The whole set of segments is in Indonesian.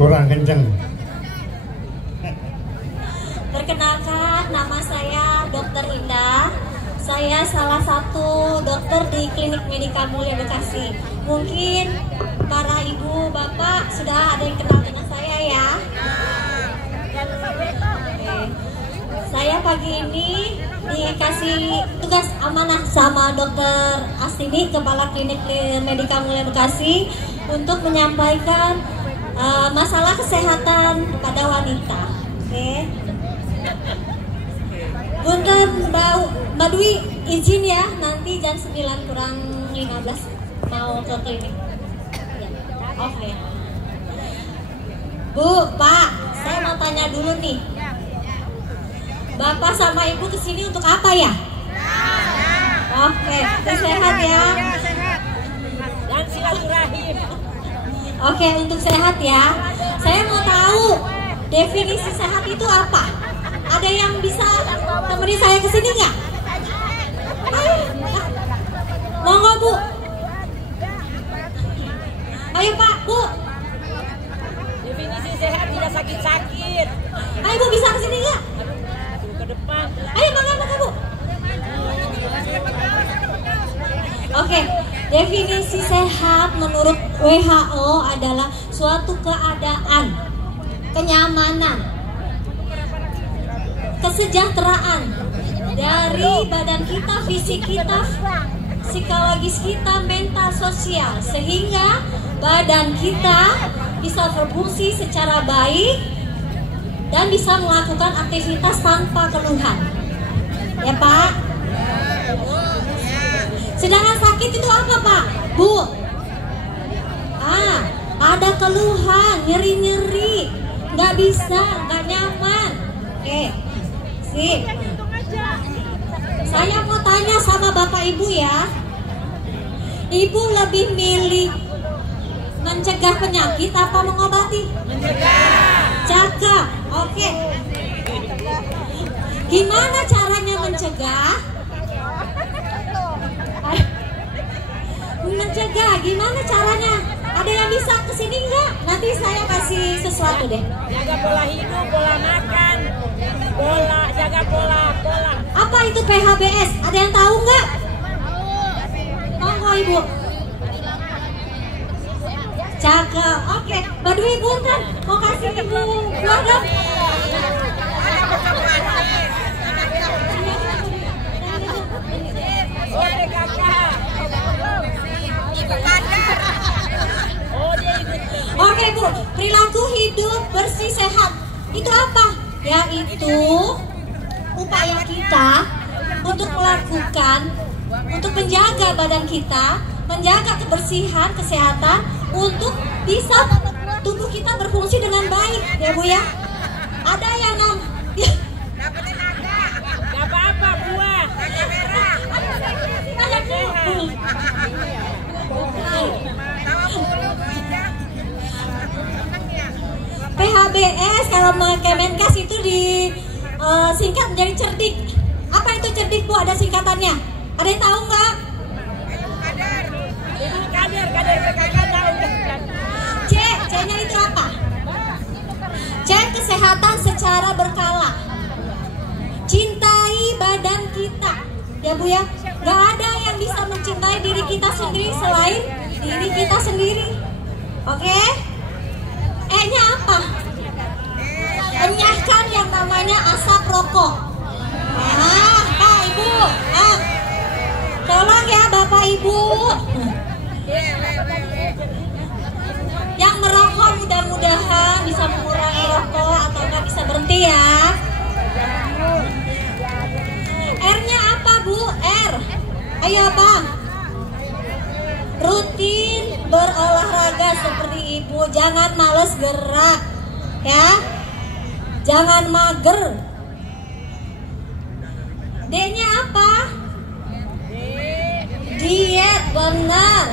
kurang kenceng. Perkenalkan, nama saya Dr. Indah. Saya salah satu dokter di Klinik Medika Mulia Bekasi. Mungkin para ibu, bapak sudah ada yang kenal dengan saya ya. Oke. Saya pagi ini dikasih tugas amanah sama Dr. Astini, Kepala Klinik Medika Mulia Bekasi, untuk menyampaikan masalah kesehatan pada wanita. Oke. Punten Mbak Dwi, izin ya, nanti jam 9 kurang 15 mau ke klinik ya. Oke. Bu, Pak, saya mau tanya dulu nih, Bapak sama Ibu kesini untuk apa ya? Oke, sehat ya. Dan silaturahim. Oke, untuk sehat ya. Saya mau tahu definisi sehat itu apa? Ada yang bisa temenin saya ke sini nggak? Monggo Bu. Ayo Pak, Bu. Definisi sehat tidak sakit-sakit. Ayo Bu, bisa ke sini nggak? Ke depan. Ayo monggo Bu. Oke, definisi sehat menurut WHO adalah suatu keadaan, kenyamanan, kesejahteraan dari badan kita, fisik kita, psikologis kita, mental, sosial, sehingga badan kita bisa berfungsi secara baik dan bisa melakukan aktivitas tanpa keluhan. Ya Pak? Sedangkan sakit itu apa Pak? Bu? Ada keluhan, nyeri-nyeri, nggak bisa, nggak nyaman. Oke. Sip. Saya mau tanya sama Bapak Ibu ya. Ibu lebih milih mencegah penyakit apa mengobati? Mencegah. Oke. Gimana caranya mencegah? Mencegah, gimana caranya? Ada yang bisa kesini nggak? Nanti saya kasih sesuatu deh. Jaga pola hidup, pola makan, jaga pola. Apa itu PHBS? Ada yang tahu nggak? Monggo Ibu. Jaga. Oke, Mbak Dwi punten, mau kasih Ibu buah dong. Oke kakak. Oke Bu, perilaku hidup bersih sehat itu apa? Yaitu upaya kita untuk melakukan, untuk menjaga badan kita, menjaga kebersihan, kesehatan, untuk bisa tubuh kita berfungsi dengan baik, ya Bu ya. Ada yang Gak apa-apa buah. PHBS kalau Kemenkes itu singkat menjadi cerdik. Apa itu cerdik Bu? Ada singkatannya? Ada yang tahu nggak? Kader. C-nya itu apa? C, kesehatan secara berkala. Cintai badan kita, ya Bu ya. Gak ada yang bisa mencintai diri kita sendiri selain diri kita sendiri. Oke? E-nya apa? Enyahkan yang namanya asap rokok. Pak Ibu, tolong ya Bapak Ibu. Yang merokok mudah-mudahan bisa mengurangi rokok atau nggak bisa berhenti ya. R-nya apa Bu? R. Ayo Bang. Rutin berolahraga seperti Ibu. Jangan males gerak, ya. Jangan mager. D-nya apa? Diet, benar.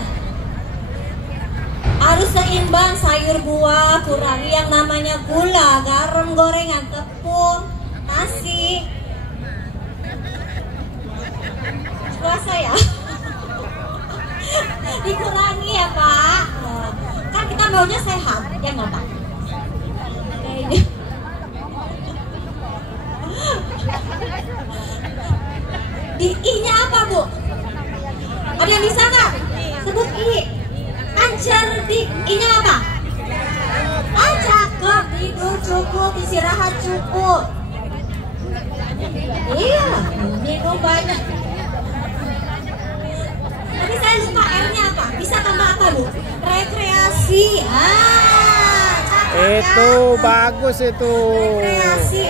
Harus seimbang, sayur buah, kurangi yang namanya gula, garam, gorengan, tepung, nasi. Puasa ya? Dikurangi ya Pak. Kan kita maunya sehat, ya nggak Pak? ini. Di I-nya apa, Bu? Ada yang bisa nggak? Sebut I. Kan cerdik. I-nya apa? Ah, cakep. Tidur cukup, istirahat cukup. Iya, minum banyak. Tapi saya lupa R-nya apa? Bisa tambah apa, Bu? Rekreasi. Cakep, Itu kan? bagus itu. Rekreasi.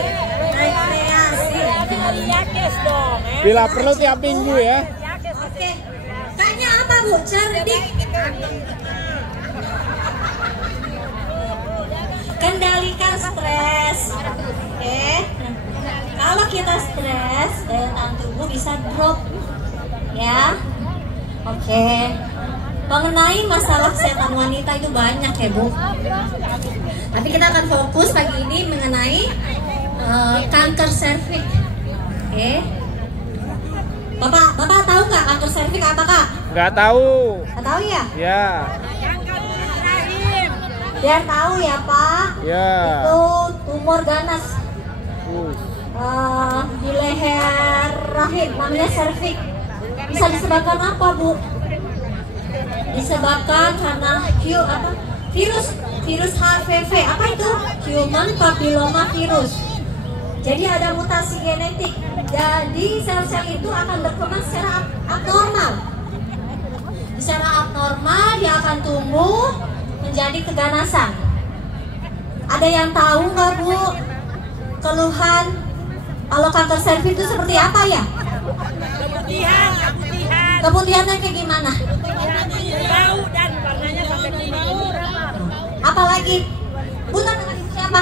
Bila perlu tiap minggu ya. Oke. Kayaknya apa, Bu? Cerdik. Kendalikan stres. Oke. Kalau kita stres, daya tahan tubuh bisa drop. Ya. Oke. Mengenai masalah kesehatan wanita itu banyak ya, Bu. Tapi kita akan fokus pagi ini mengenai kanker serviks. Oke. Bapak tahu nggak kanker serviks apa, Kak? Nggak tahu. Nggak tahu ya? Ya. Biar tahu ya, Pak. Ya. Itu tumor ganas di leher rahim, namanya serviks. Bisa disebabkan apa, Bu? Disebabkan karena virus HPV. Apa itu? Human Papilloma Virus. Jadi ada mutasi genetik. Jadi sel-sel itu akan berkembang secara abnormal. Secara abnormal dia akan tumbuh menjadi keganasan. Ada yang tahu nggak, Bu? Keluhan kalau kanker serviks itu seperti apa ya? Keputihan. Keputihannya kayak gimana? Bau dan warnanya sampai kuning. Apalagi? Bukan dengan ibu siapa?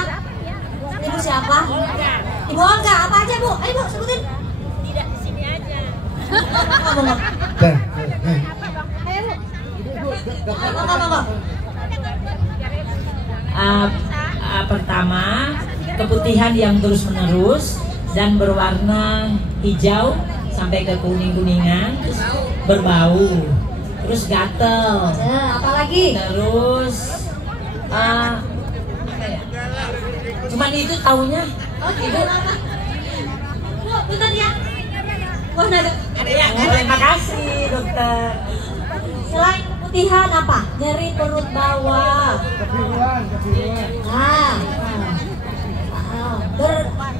Ibu siapa? Olga. Ibu Olga. Apa aja, Bu? Ayo, Bu, sebutin. Tidak di sini aja. Ngomong. Ngomong. Pertama, keputihan yang terus-menerus dan berwarna hijau sampai ke kuning-kuningan, terus berbau, terus gatel, Apalagi? terus cuman itu taunya. Oh, gitu. Bu, bentar ya. Wah, ada. Terima kasih dokter. Selain keputihan apa? Nyeri perut bawah.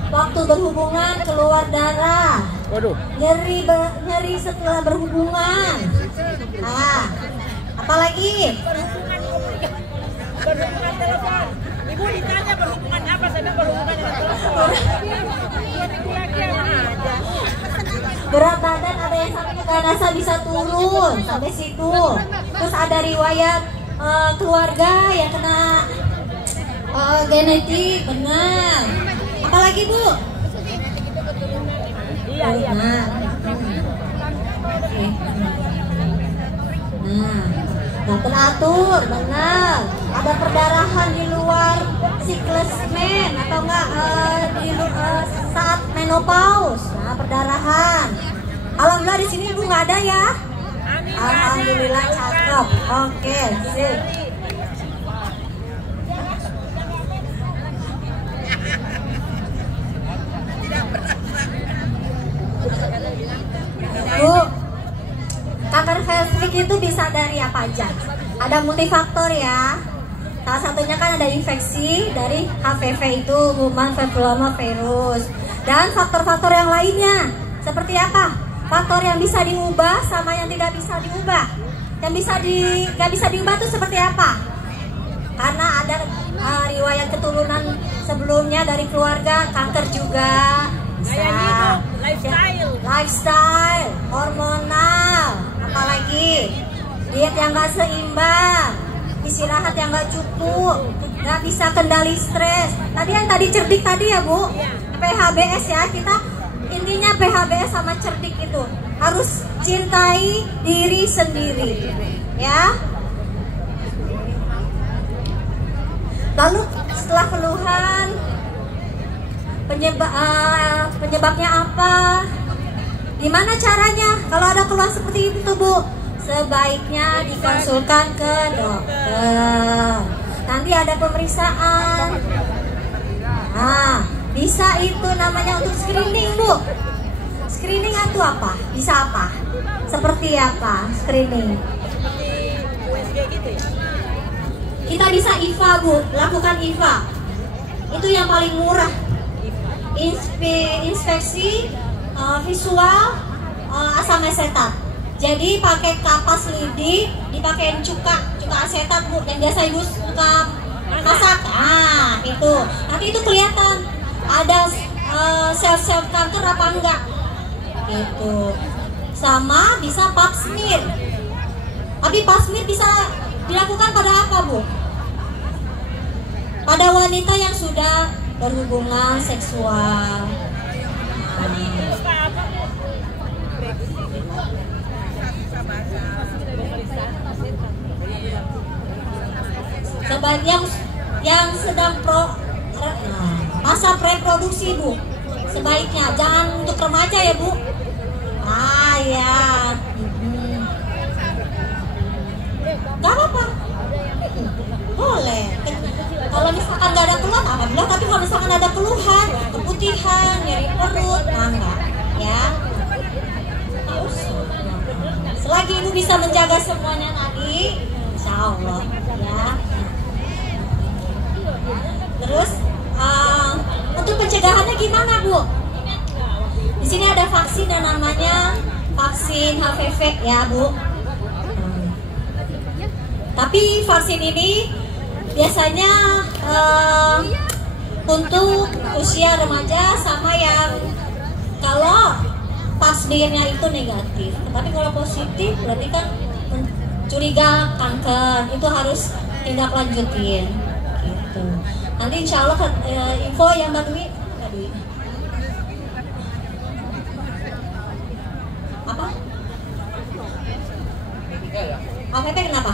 Waktu berhubungan keluar darah. Waduh. Nyeri setelah berhubungan. Apalagi? Berhubungan telepon. Ibu ditanya berhubungan apa? Saya bilang berhubungan dengan telepon. Berat badan ada yang sampai keganasan bisa turun sampai situ. Terus ada riwayat keluarga yang kena genetik, benar. Apalagi, Bu? Iya. Nah, nggak teratur, benar. Ada perdarahan di luar siklus men atau enggak saat menopause. Nah, perdarahan. Alhamdulillah di sini Ibu nggak ada ya. Alhamdulillah, cakep. Oke, sip. Bu, kanker serviks itu bisa dari apa aja? Ada multifaktor ya. Salah satunya kan ada infeksi dari HPV itu, Human Papilloma Virus. Dan faktor-faktor yang lainnya seperti apa? Faktor yang bisa diubah sama yang tidak bisa diubah. Yang nggak bisa diubah itu seperti apa? Karena ada riwayat keturunan sebelumnya dari keluarga, kanker juga. Gaya hidup, lifestyle, hormonal, apalagi diet yang gak seimbang, istirahat yang gak cukup, gak bisa kendali stres. Tadi cerdik tadi ya, Bu, PHBS ya, kita intinya PHBS sama cerdik itu harus cintai diri sendiri, ya. Lalu setelah keluhan, penyebabnya apa? Gimana caranya? Kalau ada keluhan seperti itu, Bu, sebaiknya dikonsulkan ke dokter. Nanti ada pemeriksaan Nah, bisa itu namanya untuk screening, Bu. Screening itu apa? Bisa apa? Seperti apa screening? Seperti USG gitu ya? Kita bisa IVA, Bu. Lakukan IVA. Itu yang paling murah. Inspeksi visual asam asetat. Jadi pakai kapas lidi, dipakein cuka asetat, Bu, yang biasa Ibu suka masak. Nah, itu. Nanti itu kelihatan ada sel-sel kanker apa enggak. Gitu. Sama bisa pap smear. Tapi pap smear bisa dilakukan pada apa, Bu? Pada wanita yang sudah berhubungan seksual. Sebagian yang sedang masa reproduksi, Bu, sebaiknya jangan untuk remaja ya, Bu. Ah ya, nggak apa-apa, boleh. Kalau misalkan nggak ada keluhan, alhamdulillah. Tapi kalau misalkan ada keluhan, keputihan, nyeri perut, enggak, ya. Selagi Ibu bisa menjaga semuanya tadi, insya Allah, ya. Terus untuk pencegahannya gimana, Bu? Di sini ada vaksin yang namanya vaksin HPV ya, Bu. Tapi vaksin ini biasanya untuk usia remaja sama yang kalau pap smear-nya itu negatif. Tapi kalau positif berarti kan curiga kanker, itu harus tindak lanjutin. Gitu. Nanti insya Allah info yang Mbak Dwi. Apa? HPV kenapa?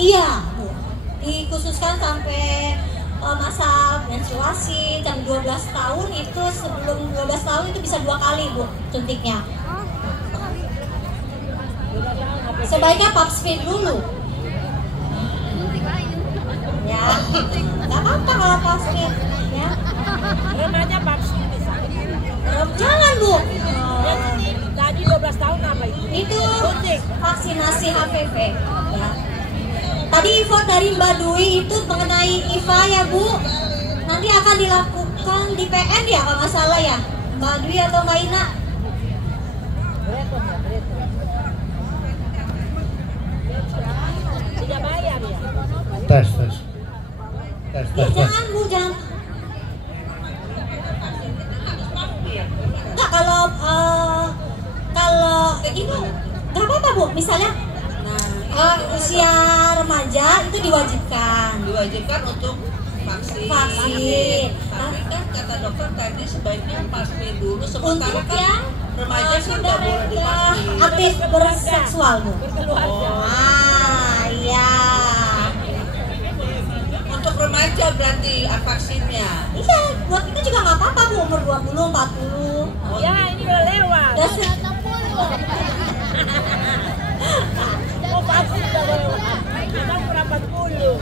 Iya, Bu. Dikhususkan sampai masa menstruasi jam 12 tahun itu, sebelum 12 tahun itu bisa 2 kali, Bu, suntiknya. Sebaiknya pap smear dulu. Ya, nggak apa-apa kalau pap smear, ya. Remaja vaksin bisa. Jangan, Bu. Tadi 12 tahun apa itu? Itu vaksinasi HPV, ya. Tadi info dari Mbak Dwi itu mengenai IVA ya, Bu. Nanti akan dilakukan di PN ya kalau nggak salah ya, Mbak Dwi atau Mbak Ina. Tidak bayar ya? Tes. Jangan, Bu, jangan. Enggak, kalau ini nggak apa-apa, Bu. Misalnya usia remaja itu diwajibkan untuk vaksin. Tapi kan kata dokter tadi sebaiknya pap smear dulu, sementara Untuk kan yang remaja kan nggak boleh divaksin. aktif berseksual, Bu. Iya. Untuk remaja berarti vaksinnya. Iya, buat kita juga nggak apa-apa, Bu, umur 20, 40. Ya, ini udah lewat. Oh, vaksin udah lewat. Memang berapa puluh?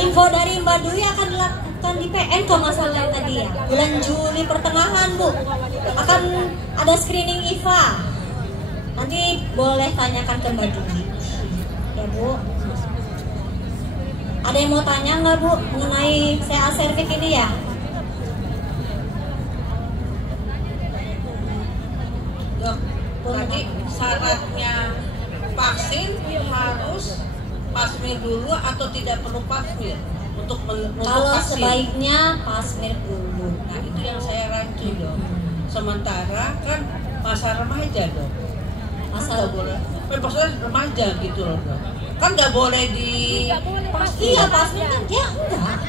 Info dari Mbak Dwi akan dilakukan di PN kok masalah tadi ya. Bulan Juli pertengahan, Bu. Akan ada screening IVA. Nanti boleh tanyakan ke Mbak Dwi. Ya, Bu. Ada yang mau tanya nggak, Bu, mengenai CA cervix ini ya? Dok, tadi syaratnya vaksin harus pap smear dulu atau tidak perlu pap smear untuk Kalau vaksin? sebaiknya pap smear dulu. Nah, itu yang saya rancu, Dok. Sementara kan masa remaja, Dok. Masa Nggak boleh. Maksudnya remaja gitu loh, Dok. Kan nggak boleh di Iya, pap smear kan dia enggak.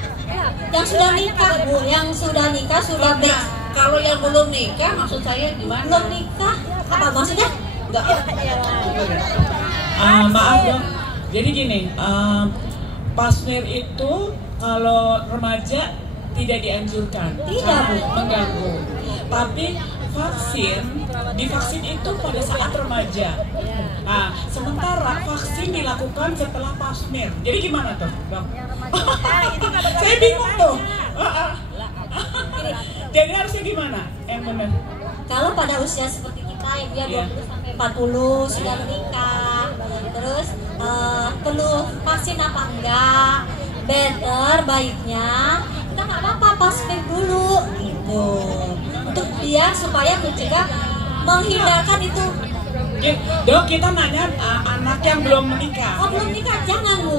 Yang sudah nikah, Bu, yang sudah nikah sudah Nah, kalau yang belum nikah maksud saya gimana? belum nikah apa maksudnya? Enggak. Maaf dong. Jadi gini, pap smear itu kalau remaja tidak dianjurkan, Tidak, Bu. mengganggu. Tapi divaksin itu pada saat remaja. Nah, sementara vaksin vaksin dilakukan setelah pasmir. Jadi gimana tuh, Dok? Saya bingung tuh. Jadi harusnya gimana? Yang benar. Kalau pada usia seperti kita yang dia 20 sampai 40 sudah menikah, terus perlu vaksin apa enggak? Better baiknya kita nggak apa-apa pasmir dulu gitu. Untuk dia supaya mencegah menghindarkan itu. Dok, kita nanya anak yang belum menikah. Oh, belum nikah jangan, Bu.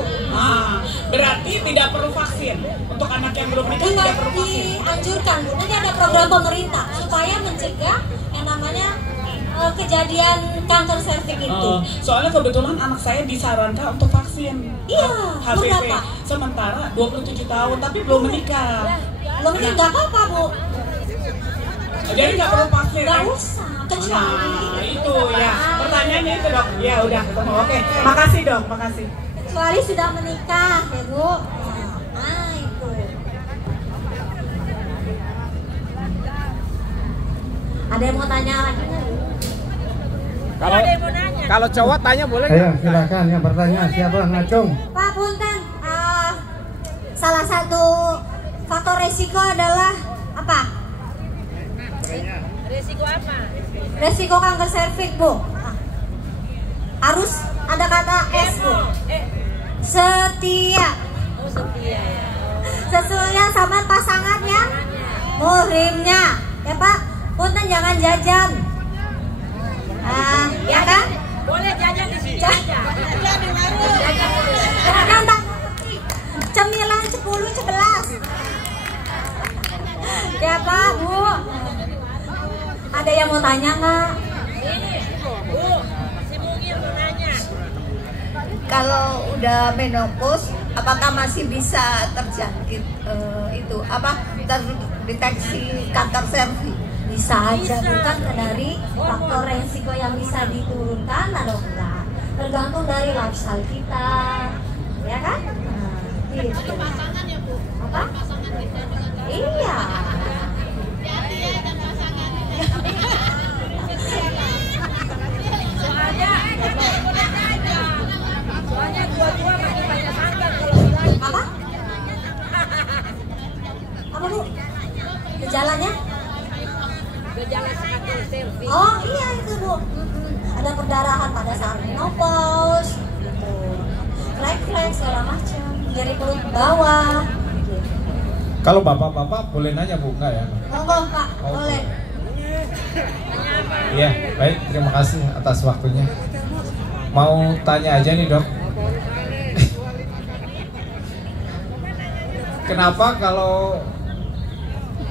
Berarti tidak perlu vaksin. Untuk anak yang belum menikah tidak perlu vaksin. Dianjurkan, Bu. Nanti ada program pemerintah supaya mencegah yang namanya kejadian kanker serviks itu. Soalnya kebetulan anak saya disarankan untuk vaksin. Iya, HPV. berapa? Sementara 27 tahun tapi belum menikah. Belum menikah nggak apa-apa, Bu. Jadi nggak perlu vaksin. Nggak usah, kecuali itu ya. Pertanyaannya itu, Dok. Ya udah ketemu. Oke. Makasih, Dok. Makasih. kecuali sudah menikah, ya Bu. Nah, itu. Ada yang mau tanya lagi nggak? Kalau cowok tanya boleh Ayo nggak? silakan yang bertanya siapa ngacung. Pak Punten, salah satu faktor resiko adalah apa? Resiko apa? Resiko kanker serviks, Bu. Harus ada kata S, Bu. Setia. Oh, setia ya. Sesuai sama pasangannya, muhrimnya. Ya Pak, Punten jangan jajan. Ya kan? Boleh jajan di sini aja. Jangan tak cemilan 10, 11. Ya Pak, Bu. Ada yang mau tanya nggak? Ini, Bu, si Mungil mau nanya. Kalau udah menopause, apakah masih bisa terjangkit itu apa terdeteksi kanker serviks? Bisa aja, bukan dari faktor resiko yang bisa diturunkan atau enggak. Tergantung dari lifestyle kita, ya kan? Nah, gitu. Pasangan ya Bu. Apa? Pasangan bisa dengan Iya. hati-hati ya dan pasangan. Soalnya dua-dua makin banyak santan kalau udah. Apa? Apa Bu? Gejalanya? Gejala kanker serviks. Oh iya itu Bu. Ada perdarahan pada saat menopause, gitu. Flek-flek segala macam, dari perut ke bawah. Gitu. Kalau bapak-bapak boleh nanya Bu, enggak ya? Monggo Pak, boleh. Iya, baik, terima kasih atas waktunya. Mau tanya aja nih Dok. Kenapa kalau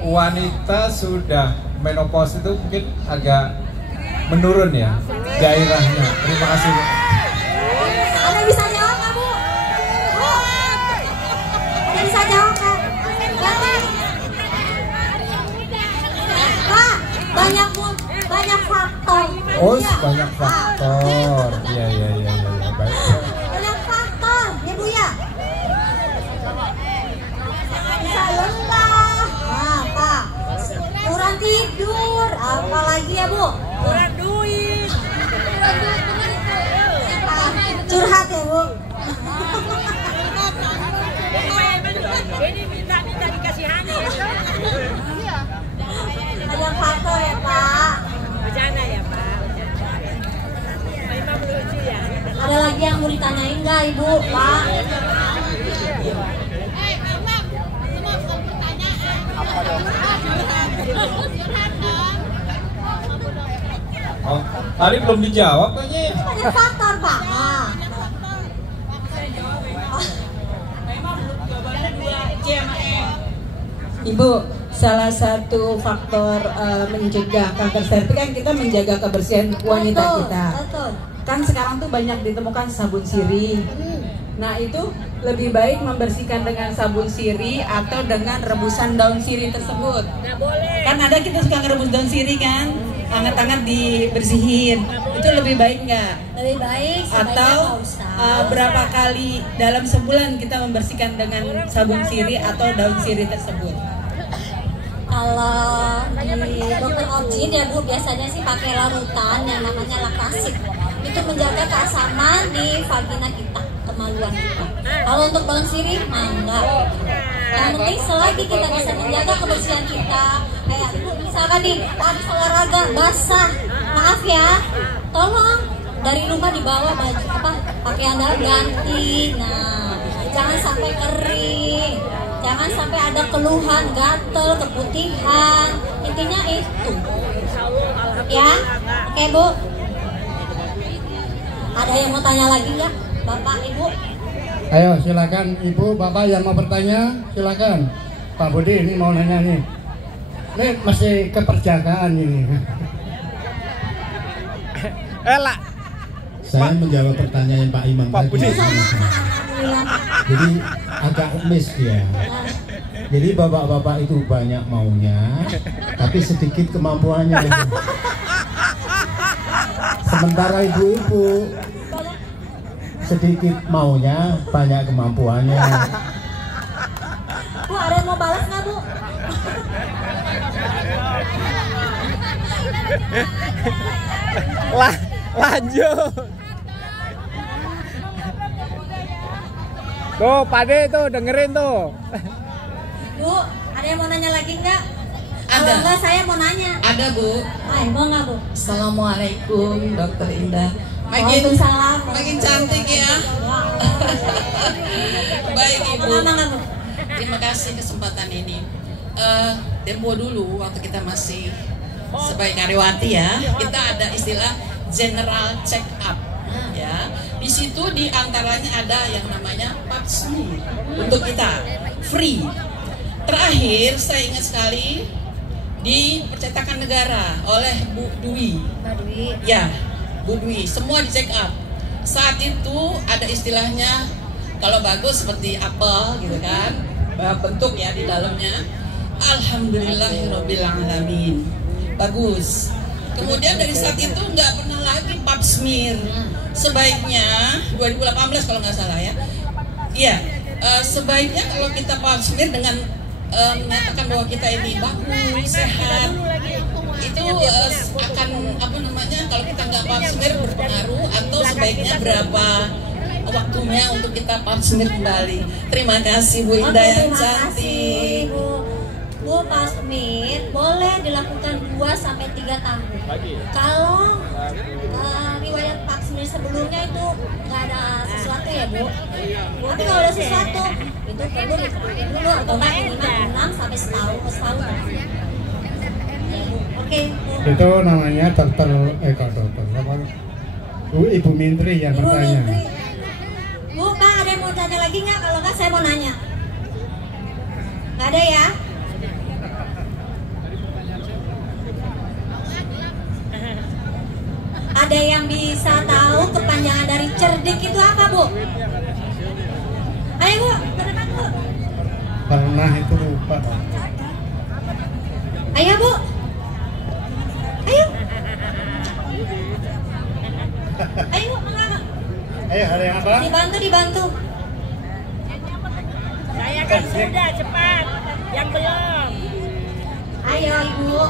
wanita sudah menopause itu mungkin agak menurun ya gairahnya? Terima kasih Bu. Ada yang bisa jawab nggak Bu? Bu? Ada yang bisa jawab nggak? Pak, banyak faktor. Oh, Iya. banyak faktor. Iya, baik. Banyak faktor, ya Bu ya. Bisa lelah, nah, Pak. Kurang tidur, apalagi ya Bu? Kurang duit. Curhat ya Bu. Ini minta dikasihani. Banyak faktor ya Pak. Bercanda ya Pak. Memang lucu ya. Ada lagi yang mau ditanyain nggak Ibu, Pak? Imam, semua bukan pertanyaan. Oh, tadi belum dijawab kayaknya. Banyak faktor Pak. Nah. Ibu, salah satu faktor mencegah kanker serviks kan kita menjaga kebersihan wanita Betul, kita. betul. Kan sekarang tuh banyak ditemukan sabun sirih. Nah itu lebih baik membersihkan dengan sabun sirih atau dengan rebusan daun sirih tersebut. Nggak boleh. Kan ada kita suka ngerebus daun sirih kan, hangat-hangat dibersihin. Itu lebih baik nggak? Lebih baik sebaiknya Atau nggak usah. berapa kali dalam sebulan kita membersihkan dengan sabun sirih atau daun sirih tersebut? Kalau di dokter objin ya Bu, biasanya sih pakai larutan yang namanya laktasik. itu menjaga keasaman di vagina kita, kemaluan kita. Kalau untuk daun sirih, mangga. Yang penting selagi kita bisa menjaga kebersihan kita, kayak ibu misalkan nih habis olahraga basah, maaf ya, tolong dari rumah dibawa baju pakaian dalam ganti. Nah, jangan sampai kering, jangan sampai ada keluhan, gatel, keputihan. Intinya itu. Ya, oke Bu. Ada yang mau tanya lagi nggak, Bapak Ibu? Ayo silakan Ibu, Bapak yang mau bertanya silakan. Pak Budi ini mau nanya nih. Ini masih keperjagaan ini. Ela. Saya menjawab pertanyaan Pak Imam tadi. Jadi agak miss ya. Jadi bapak-bapak itu banyak maunya, tapi sedikit kemampuannya. Sementara ibu-ibu sedikit maunya, banyak kemampuannya. Bu, ada yang mau balas nggak Bu? Lanjut. Tuh, Pade tuh dengerin tuh. Bu, ada yang mau nanya lagi nggak? Ada. Kalau nggak saya mau nanya. Ada Bu. Mau nggak Bu? Assalamualaikum Dokter Indah. Makin cantik ya. Baik Ibu. Bu. Terima kasih kesempatan ini. Tempo dulu waktu kita masih sebagai karyawati ya, kita ada istilah general check up. Ya, di situ diantaranya ada yang namanya pap smear untuk kita free. Terakhir saya ingat sekali di percetakan negara oleh Bu Dwi. Ya, Bu Dwi, semua di check up. Saat itu ada istilahnya, kalau bagus seperti apel gitu kan, bentuk ya di dalamnya. Alhamdulillahirobbilalamin, bagus. Kemudian dari saat itu nggak pernah lagi pap smear. Sebaiknya 2018 kalau nggak salah ya. Iya, sebaiknya kalau kita pap smear dengan menyatakan bahwa kita ini bagus, sehat, itu akan apa namanya, kalau kita nggak pap smear berpengaruh, atau sebaiknya berapa waktunya untuk kita pap smear kembali. Terima kasih Bu Indah yang cantik. Bu, pap smear boleh dilakukan 2-3 tahun. Kalau riwayat pap smear sebelumnya itu nggak ada sesuatu ya Bu. Tapi kalau ada sesuatu itu perlu diperlukan dulu, atau minimal 6 sampai setahun. Oke. Itu namanya dokter apa? Ibu Menteri yang Ibu bertanya. Menteri. Bu, Pak, ada yang mau tanya lagi nggak? Kalau nggak saya mau nanya. Nggak ada ya? Ada yang bisa tahu kepanjangan dari cerdik itu apa, Bu? Ayo, Bu, ke depan, Bu. Pernah itu lupa. Ayo, Bu. Ayo. Ayo, Bu, mengapa? Ayo, ada yang apa? Dibantu. Saya kan sudah cepat, yang belum. Ayo, Ibu.